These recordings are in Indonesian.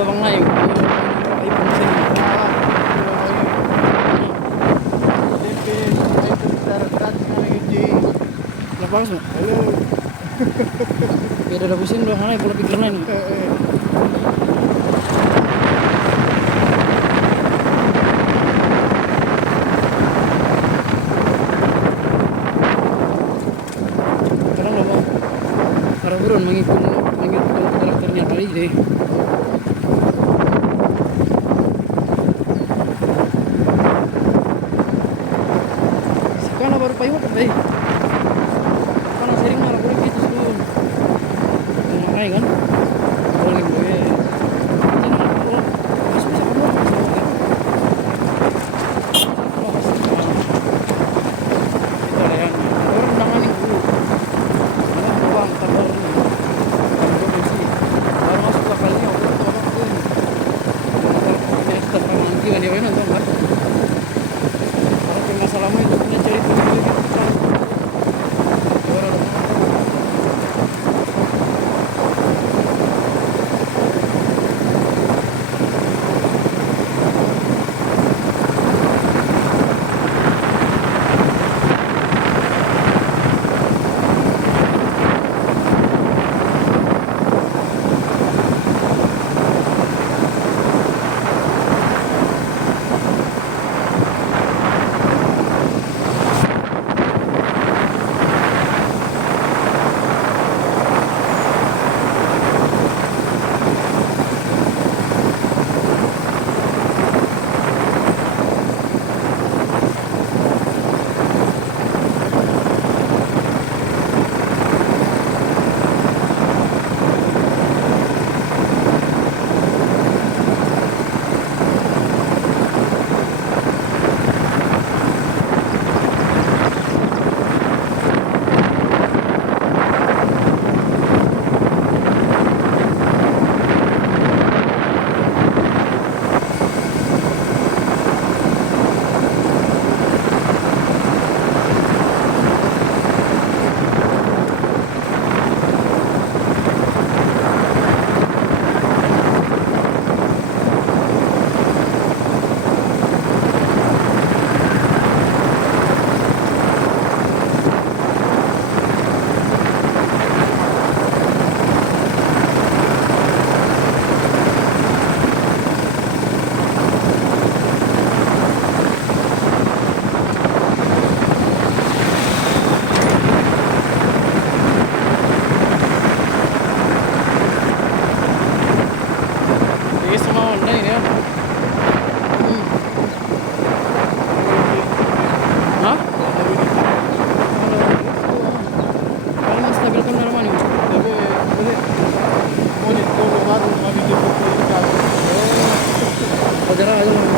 Bang Nay. Ay pansin. Lepas mo. Halo. Beda pusing Bang Nay pola pikirnya ini. Sekarang udah mau karena mengikut karakternya tadi deh. Sekarang baru payu apa deh? Karena sering malah boleh gitu tuh. Mengenai kan? Boleh gue. Jangan kalau harus bisa kamu harus kalau harus itu ada yang orang tangan itu. Karena uang tabur ini. Kalau sih baru masuk ke kalinya aku tuh orang tuh. Kalau kita tetap nanti kan dia nonton kan? Kalau masalahnya itu punya cari tuh gitu. Orang ini semua online ya. Hah? Kalau mau stabilkan dalam mana? Tapi boleh monitor baru kami dibutuhkan. Wajar aja lah.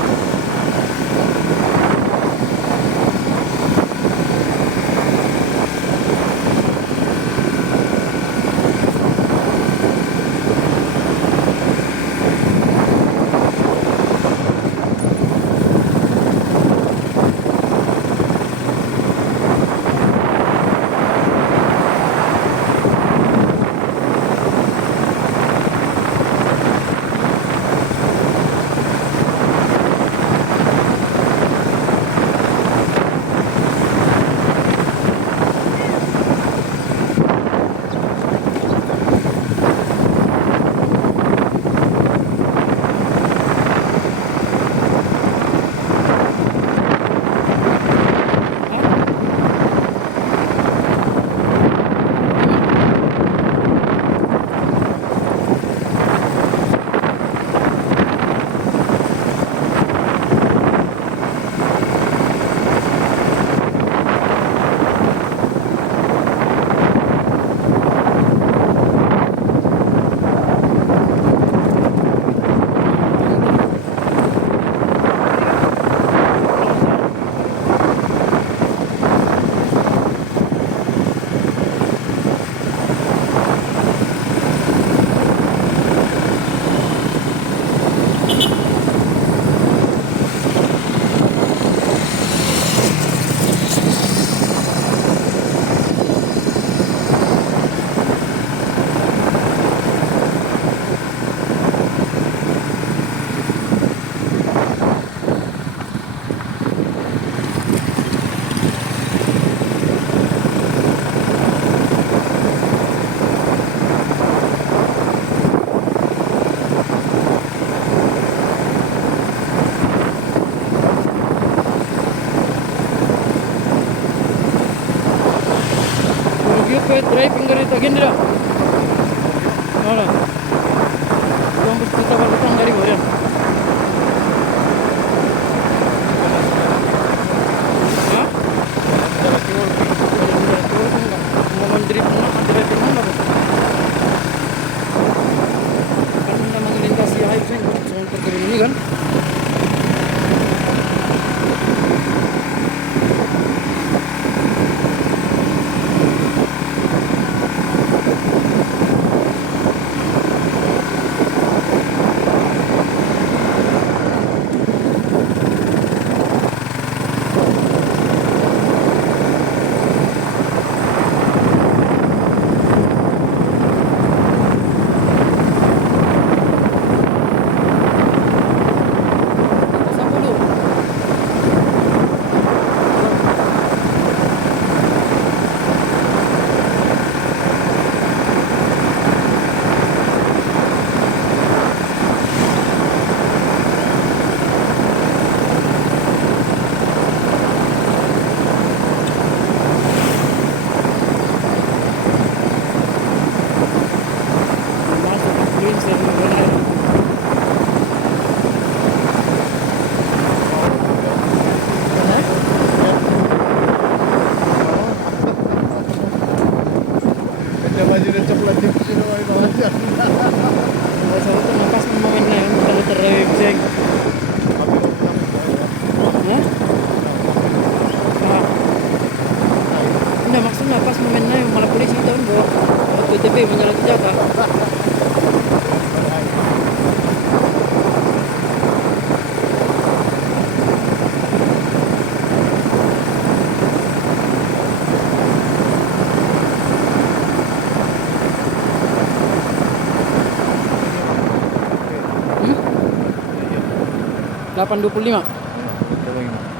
driving ganito gini dah. Mana? Yang bus kita berutang dari Korea. Hah? Mau mandiri pun driving mana? Kan memang melintasi highway yang terkini ini kan. Baju dan coklat di sini aja. Saya tuh ngepas momennya kalau terrewing. Hah? Enggak maksudnya pas momennya malah polisi itu kan bawa TTP menyala senjata. Hmm? 825.